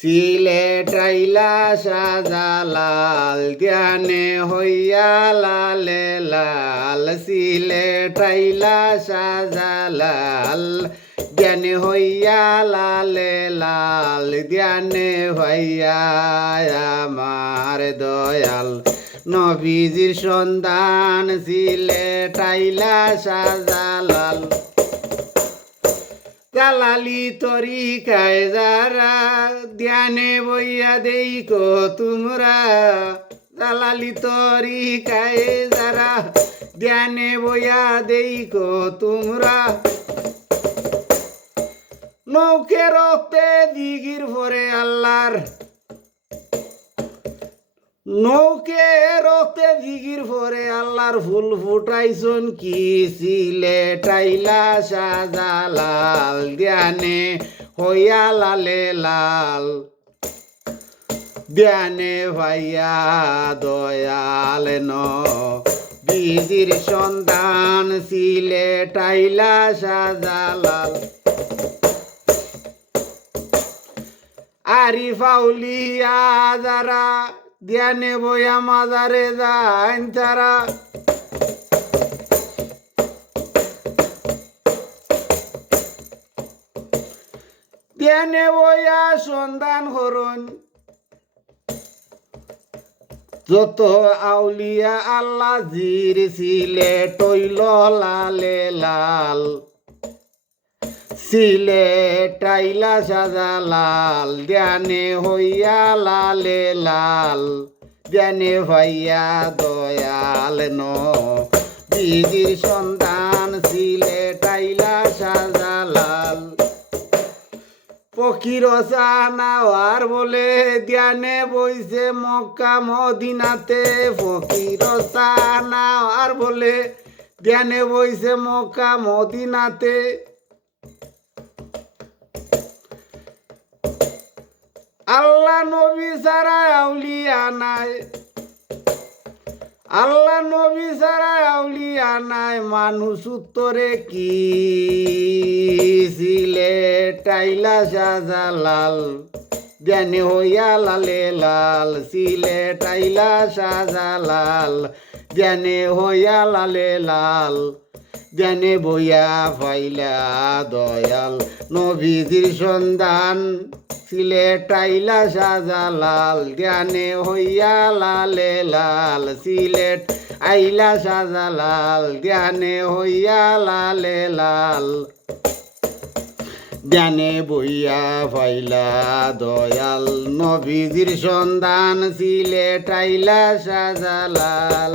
সিলেট আইলা শাহজালাল ধ্যানে হইয়া লালে লাল সিলেট আইলা শাহজালাল ধ্যানে হইয়া লালে লাল ধ্যানে হইয়া আমার দয়াল নবীজির সন্ধান সিলেট আইলা শাহজালাল জালালি তরিকায় যারা ধ্যানে বইয়া দেখো তোমরা জালালি তরিকায় যারা ধ্যানে বইয়া দেখো তোমরা নৌকে রক্তে দিঘির ভরে আল্লাহর নৌকে রক্তে দিঘির ভরে আল্লাহর ফুল ফুটাইছন কি সিলেট আইলা শাহজালাল ধ্যানে হইয়া লালে লাল ধ্যানে ভাইয়া দয়াল নবীজির সন্ধান সিলেট আইলা শাহজালাল আরিফ আউলিয়া যারা ধ্যানে বইয়া মাজারে যান তারা ধ্যানে বইয়া সন্ধান করুন যত আউলিয়া আল্লাহ জির সিলেট হইল লালে লাল সিলেট আইলা শাহজালাল ধ্যানে হইয়া লালে লাল ধ্যানে ভাইয়া দয়াল নবীজির সন্ধান সিলেট আইলা শাহজালাল ফকির সানাওয়ার বলে ধ্যানে বইছে মক্কা মদিনাতে ফকির সানাওয়ার বলে ধ্যানে বইছে মক্কা মদিনাতে আল্লাহ নবী ছাড়া আউলিয়া নাই আল্লাহ নবী ছাড়া আউলিয়া নাই মানুষ উত্তরে কি সিলেট আইলা শাহজালাল ধ্যানে হইয়া লালে লাল সিলেট আইলা শাহজালাল ধ্যানে হইয়া লালে লাল ধ্যানে বইয়া ফাইলা দয়াল নবীজির সন্ধান সিলেট আইলা শাহজালাল ধ্যানে হইয়া লালে লাল সিলেট আইলা শাহজালাল ধ্যানে হইয়া লালে লাল ধ্যানে বইয়া ফাইলা দয়াল নবীজির সন্ধান সিলেট আইলা শাহজালাল।